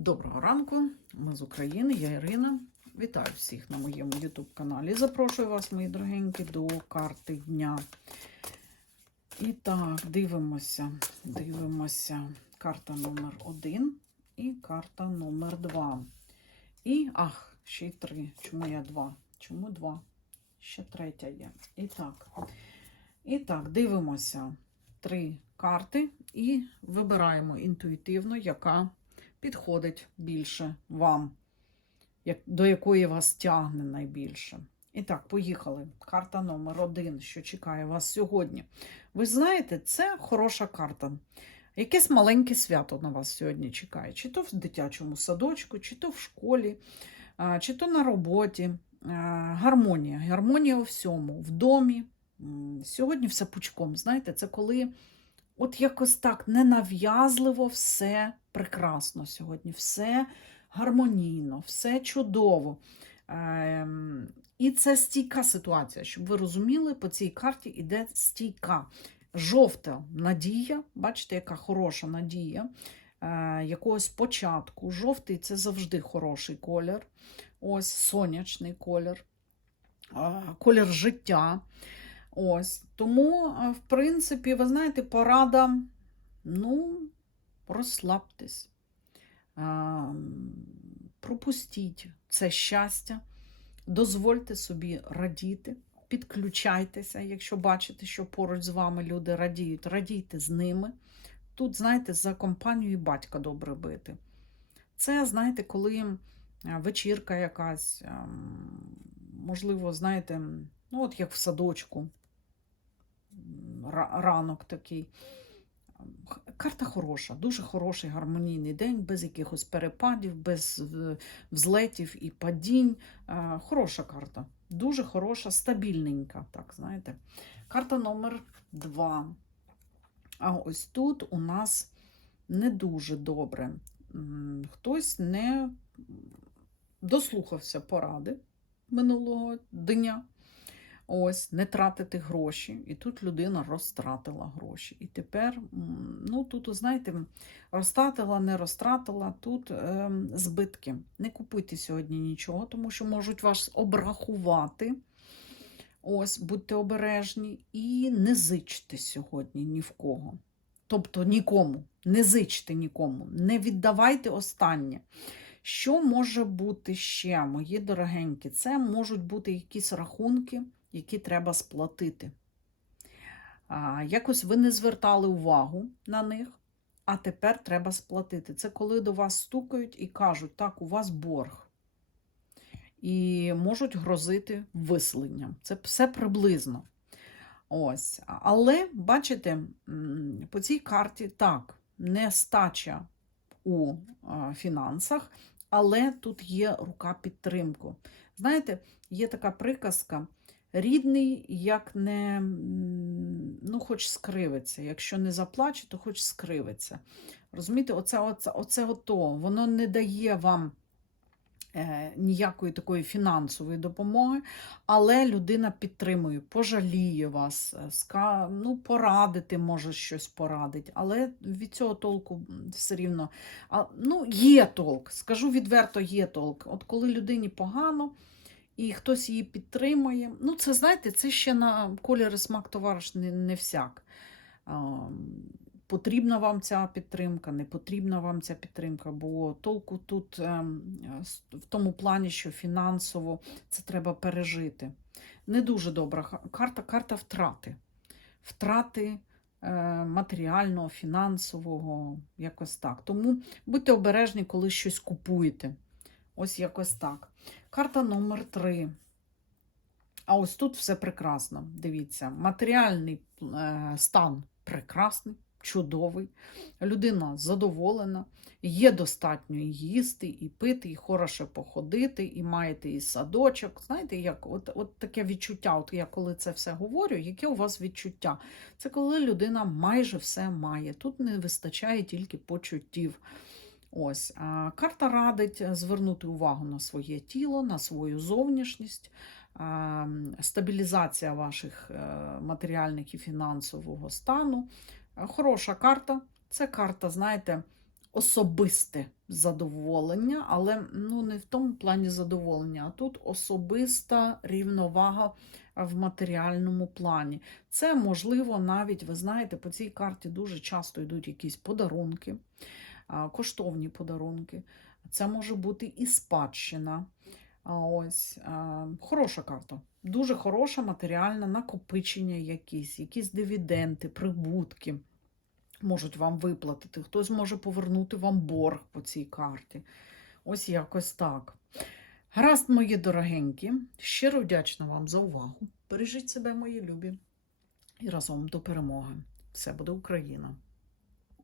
Доброго ранку, ми з України, я Ірина. Вітаю всіх на моєму YouTube каналі. Запрошую вас, мої дорогенькі, до карти дня. І так, дивимося. Дивимося. Карта номер один і карта номер два. І, ах, ще й три. Чому я два? Чому два? Ще третя є. І так. І так, дивимося три карти і вибираємо інтуїтивно, яка підходить більше вам, до якої вас тягне найбільше. І так, поїхали. Карта номер один, що чекає вас сьогодні. Ви знаєте, це хороша карта. Якесь маленьке свято на вас сьогодні чекає. Чи то в дитячому садочку, чи то в школі, чи то на роботі. Гармонія. Гармонія у всьому, в домі. Сьогодні все пучком. Знаєте, це коли от якось так ненав'язливо все прекрасно сьогодні, все гармонійно, все чудово. Ем, і це стійка ситуація, щоб ви розуміли, по цій карті іде стійка. Жовта надія, бачите, яка хороша надія е, якогось початку. Жовтий це завжди хороший колір. Ось сонячний колір, колір життя. Ось. Тому, е, в принципі, ви знаєте, порада, ну, розслабтесь, пропустіть це щастя, дозвольте собі радіти, підключайтеся, якщо бачите, що поруч з вами люди радіють, радійте з ними. Тут, знаєте, за компанією батька добре бити. Це, знаєте, коли е, вечірка якась, ем, можливо, знаєте, ну, от як в садочку, ранок такий. Карта хороша, дуже хороший гармонійний день, без якихось перепадів, без е, взлетів і падінь. Е, Хороша карта, дуже хороша, стабільненька, так знаєте. Карта номер два. А ось тут у нас не дуже добре. Хтось не дослухався поради минулого дня. Ось, не тратити гроші. І тут людина розтратила гроші. І тепер, ну тут, знаєте, розтратила, не розтратила, тут ем, збитки. Не купуйте сьогодні нічого, тому що можуть вас обрахувати. Ось, будьте обережні і не зичте сьогодні ні в кого. Тобто нікому, не зичте нікому, не віддавайте останнє. Що може бути ще, мої дорогенькі? Це можуть бути якісь рахунки, які треба сплатити. Якось ви не звертали увагу на них, а тепер треба сплатити. Це коли до вас стукають і кажуть, так, у вас борг. І можуть грозити виселенням. Це все приблизно. Ось. Але, бачите, по цій карті так, нестача у фінансах, але тут є рука підтримку. Знаєте, є така приказка: рідний, як не ну, хоч скривиться. Якщо не заплаче, то хоч скривиться. Розумієте, оце, оце, оце ото, воно не дає вам е, ніякої такої фінансової допомоги, але людина підтримує, пожаліє вас, е, ну, порадити може щось порадить, але від цього толку все рівно. Ну, є толк, скажу відверто, є толк. От коли людині погано і хтось її підтримує, ну це знаєте, це ще на колір і смак товариш не, не всяк. Потрібна вам ця підтримка, не потрібна вам ця підтримка, бо толку тут ем, в тому плані, що фінансово це треба пережити. Не дуже добра карта, карта втрати. Втрати е, матеріального, фінансового, якось так. Тому будьте обережні, коли щось купуєте. Ось якось так. Карта номер три. А ось тут все прекрасно. Дивіться, матеріальний е, стан прекрасний, чудовий. Людина задоволена, є достатньо їсти, і пити, і хороше походити, і маєте і садочок. Знаєте, як от, от таке відчуття, от я коли це все говорю, яке у вас відчуття? Це коли людина майже все має. Тут не вистачає тільки почуттів. Ось карта радить звернути увагу на своє тіло, на свою зовнішність, стабілізація ваших е, матеріальних і фінансового стану. Е, Хороша карта. Це карта, знаєте, особисте задоволення, але ну, не в тому плані задоволення, а тут особиста рівновага в матеріальному плані. Це можливо навіть, ви знаєте, по цій карті дуже часто йдуть якісь подарунки, коштовні подарунки. Це може бути і спадщина. Ось хороша карта. Дуже хороша матеріальна накопичення якісь, якісь дивіденти, прибутки можуть вам виплатити. Хтось може повернути вам борг по цій карті. Ось якось так. Гаразд, мої дорогенькі, щиро вдячна вам за увагу. Бережіть себе, мої любі, і разом до перемоги. Все буде Україна!